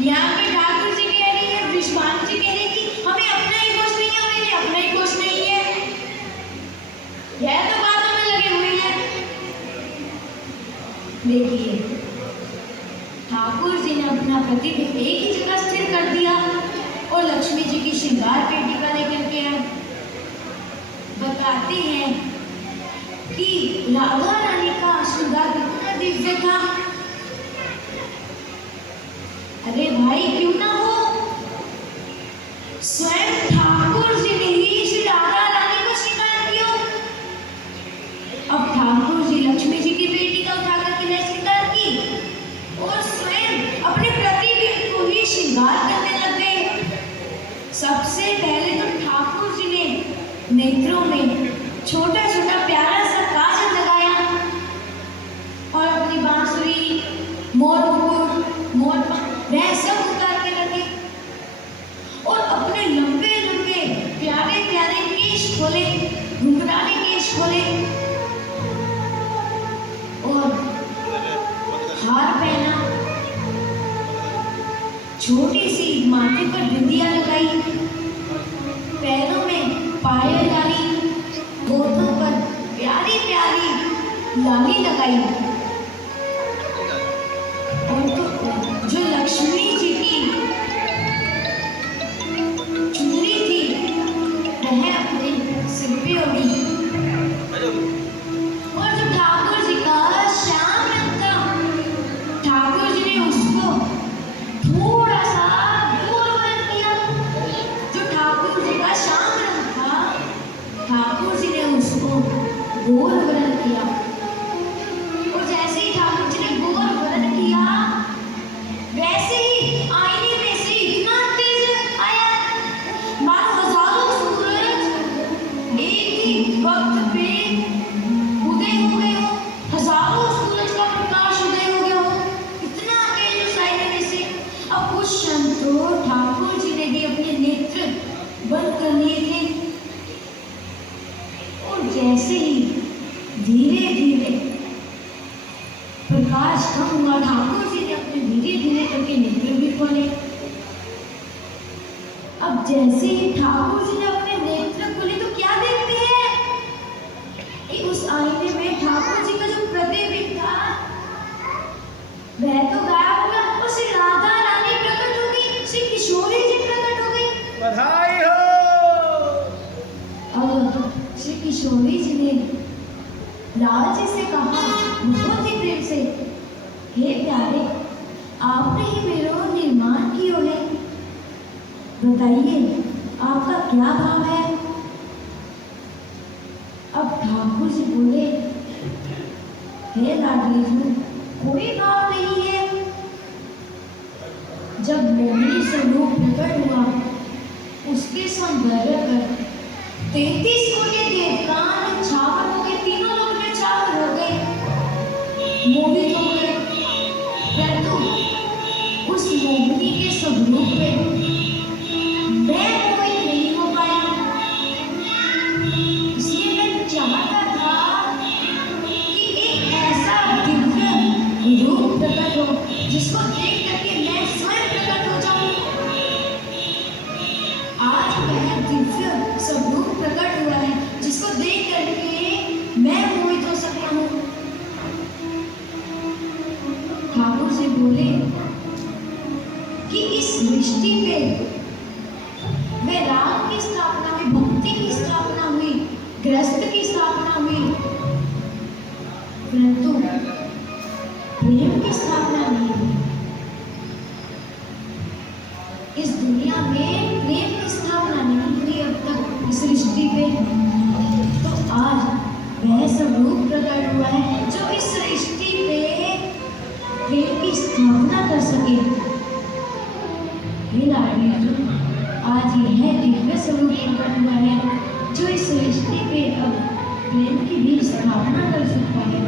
यहाँ पे ठाकुर जी कह रही है, वृषभानु जी कह रहे हैं कि हमें अपना ही कुछ नहीं है, हमें अपना ही कुछ नहीं है। यह तो बातों में लगे हुए हैं। देखिए, ठाकुर जी ने अपना प्रतिबिंब एक ही जगह स्थिर कर दिया और लक्ष्मी जी की श्रृंगार पेटिका लेकर के आए। बताते हैं कि राधा रानी का श्रृंगार कितना दिव्य था। अरे भाई, क्यों ना हो, स्वयं ठाकुर जी ने ही श्री राधा रानी को श्रृंगार किया। अब ठाकुर जी लक्ष्मी जी की बेटी का उठा करके ने श्रृंगार की और स्वयं अपने प्रतिबिंब को ही श्रृंगार करने लग गए। सबसे पहले तो ठाकुर जी ने नेत्रों में छोटा छोटा प्यारा सा काजल लगाया और अपनी बांसुरी, मोर मुकुट, मोर वह सब उतार के लगे और अपने लंबे लंबे प्यारे प्यारे केश खोले, घुंघराले केश खोले और हार पहना, छोटी सी माथे पर बिंदिया लगाई, पैरों में पायल डाली, होठों पर प्यारी प्यारी लाली लगाई और तो जो लक्ष्मी जी की चुनरी थी वह अपने सिर पे ओढ़ी और जो ठाकुर जी का श्याम रंग था, ठाकुर जी ने उसको थोड़ा सा गोर वर्ण किया। जो ठाकुर जी का श्याम रंग था, ठाकुर जी ने उसको गोर वर्ण किया और जैसे ही ठाकुर जी ने गोर वर्ण किया, वैसे ही आईने में से इतना तेज आया मानो हजारों सूरज एक ही वक्त पे उदय हो गए हो, हजारों सूरज का प्रकाश उदय हो गया हो, इतना तेज उस आईने में से। अब कुछ क्षण तो ठाकुर जी ने भी अपने नेत्र बंद कर लिए थे और जैसे ही धीरे धीरे प्रकाश कम हुआ, ठाकुर जी ने अपने धीरे धीरे करके नेत्र भी खोले। अब जैसे ही ठाकुर जी ने अपने नेत्र खोले तो क्या देखते हैं कि उस आईने में ठाकुर जी का जो प्रतिबिंब था वह तो गायब हो गया और श्री राधा रानी प्रकट हो गई, श्री किशोरी जी प्रकट हो गई। बधाई हो। अब श्री किशोरी जी ने लाल जी से कहा बहुत ही प्रेम से, हे प्यारे, आपने ही मेरा निर्माण किया है, बताइए आपका क्या भाव है। अब ठाकुर जी बोले, हे लाडली जी, कोई भाव नहीं है। जब मोहिनी स्वरूप प्रकट हुआ, उसके सौंदर्य पर 33 कोटि देवताओं ने छावर हो गए, तीनों लोग में छावर हो गए, मोहित हो गए, परंतु उस मोहिनी के स्वरूप पे मैं मोहित नहीं हो पाया। इसलिए मैं चाहता था कि एक ऐसा दिव्य रूप प्रकट हो जिसको देख करके मैं स्वयं प्रकट हो जाऊं। आज वह दिव्य स्वरूप प्रकट हुआ है जिसको देख करके मैं मोहित हो सकता हूँ। ठाकुर जी बोले कि इस सृष्टि पे वे राम की स्थापना हुई, भक्ति की स्थापना हुई, गृहस्थ की स्थापना हुई, परंतु प्रेम की स्थापना नहीं हुई। इस दुनिया में प्रेम की स्थापना नहीं हुई अब तक इस सृष्टि पे। तो आज वह स्वरूप प्रकट हुआ है जो इस सृष्टि पे प्रेम की स्थापना कर सके। हे लाडली जी, आज यह दिव्य स्वरूप प्रकट हुआ है जो इस सृष्टि पे अब प्रेम की भी स्थापना कर सकता है।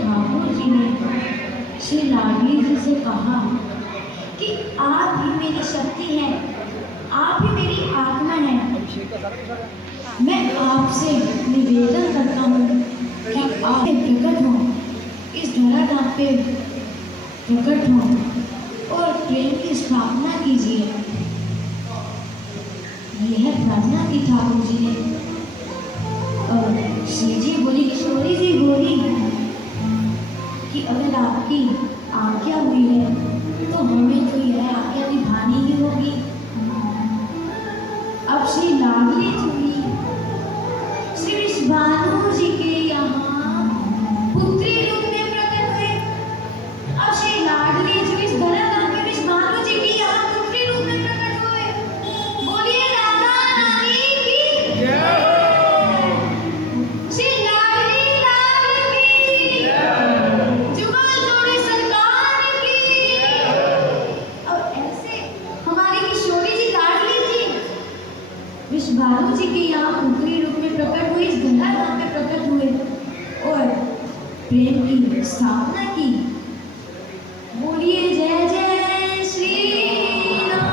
ठाकुर जी ने श्री लाडली जी से कहा कि आप ही मेरी शक्ति हैं, आप ही मेरी आत्मा है। मैं आपसे निवेदन करता हूँ कि आप प्रकट हो इस धराधाम पे प्रकट हो और प्रेम की स्थापना कीजिए। यह प्रार्थना की ठाकुर जी ने। और श्री जी बोली, किशोरी जी बोली कि अगर आपकी आज्ञा हुई है तो हमें तो यह आज्ञा निभानी ही होगी। अब श्री लाडली जी श्री विश्वानु जी के यहाँ पुत्री रूप में प्रकट हुए। अब श्री लाडली जी इस धराधाम में विश्वानु जी के यहाँ पुत्री रूप में प्रकट हुए। बोलिए राधा रानी की जय। श्री लाडली लाल की जय। जुगल जोड़ी सरकार की जय। और ऐसे हमारी किशोरी जी लाडली जी विश्वानु जी के यहाँ पुत्री रूप में प्रकट हुए, इस धराधाम में प्रकट हुए और प्रेम की स्थापना की। बोलिए जय जय श्री राम।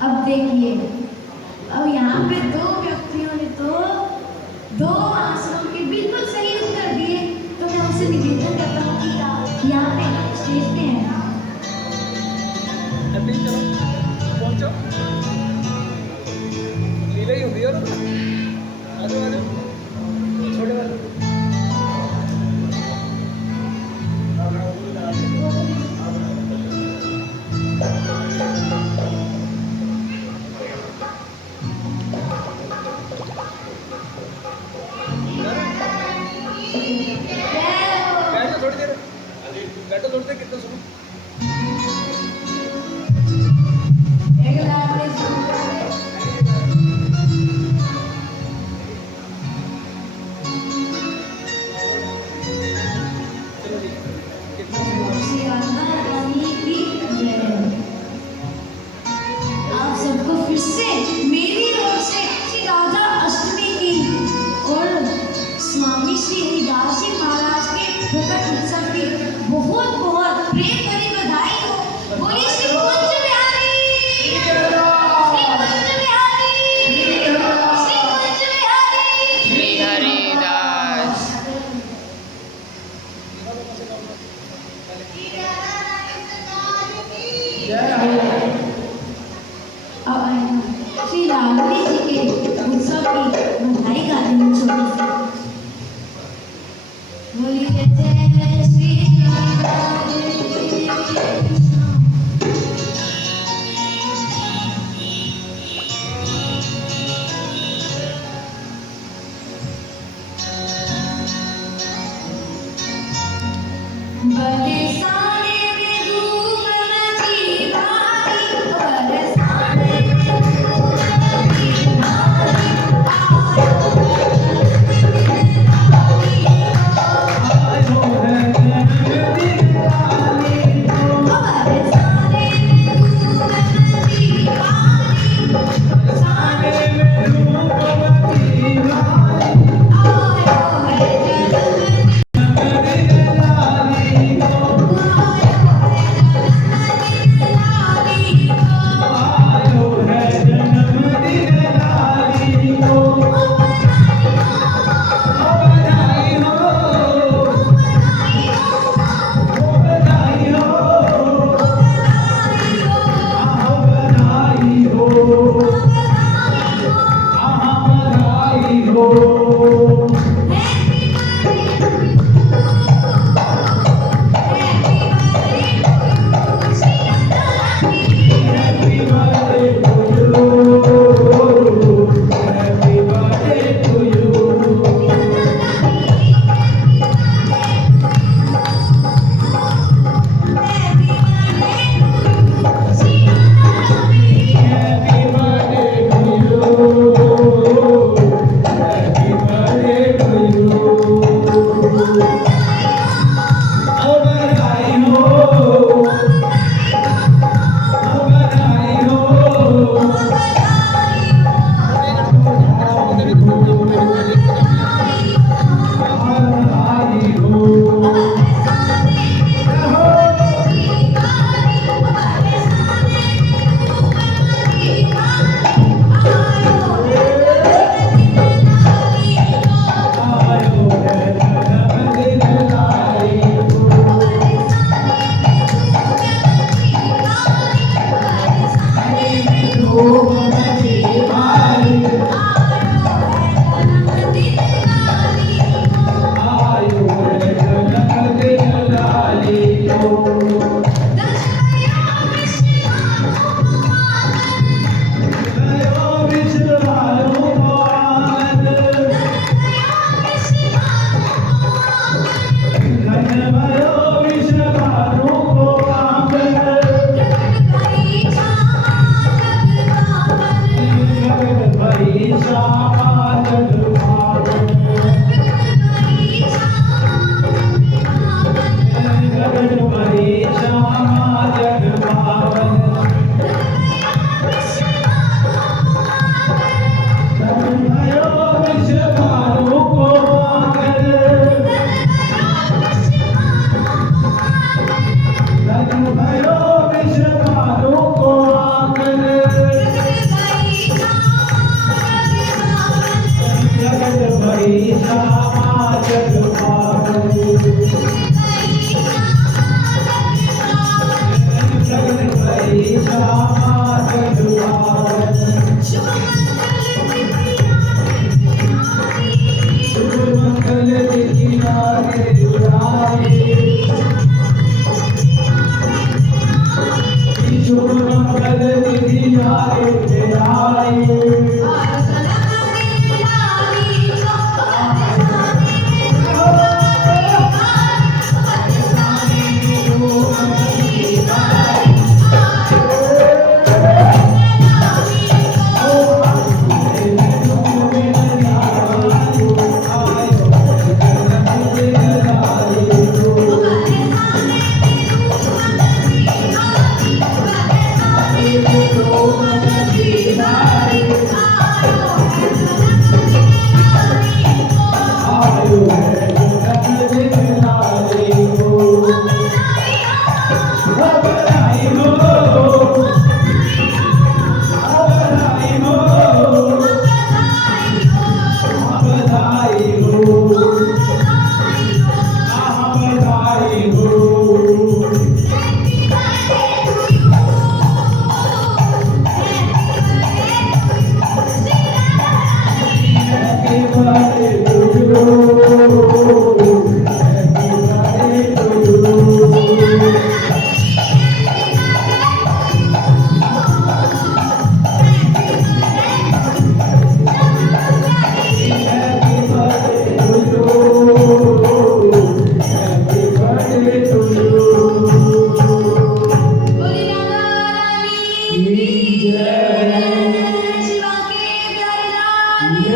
अब देखिए, अब यहाँ पे दो व्यक्तियों ने तो दो आश्रम के बिल्कुल सही उत्तर दिए। तो मैं उनसे निवेदन करता हूँ कि आप यहाँ पे स्टेज पे हैं। चलो पहुंचो, लीला ही होगी। और आजो आजो छोटे वाले बैठो, थोड़ी देर बैठो, थोड़ी देर कितना सुनो। आप सबको फिर से मेरी ओर से श्री राधा अष्टमी की और स्वामी श्री हरिदास जी महाराज के प्रकट उत्सव की बहुत बहुत प्रेम भरी बधाई हो। बोलिए श्री कुंज बिहारी, श्री कुंज बिहारी, श्री कुंज बिहारी, श्री हरिदास। अब आएगा श्री लाडली जी के उत्सव की बधाई का दिन छोटे से। बोलिए जय श्री राधे कृष्ण। बरसाने में धूप मची भारी, बरसाने में धूप मची भारी,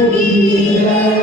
रघुबीर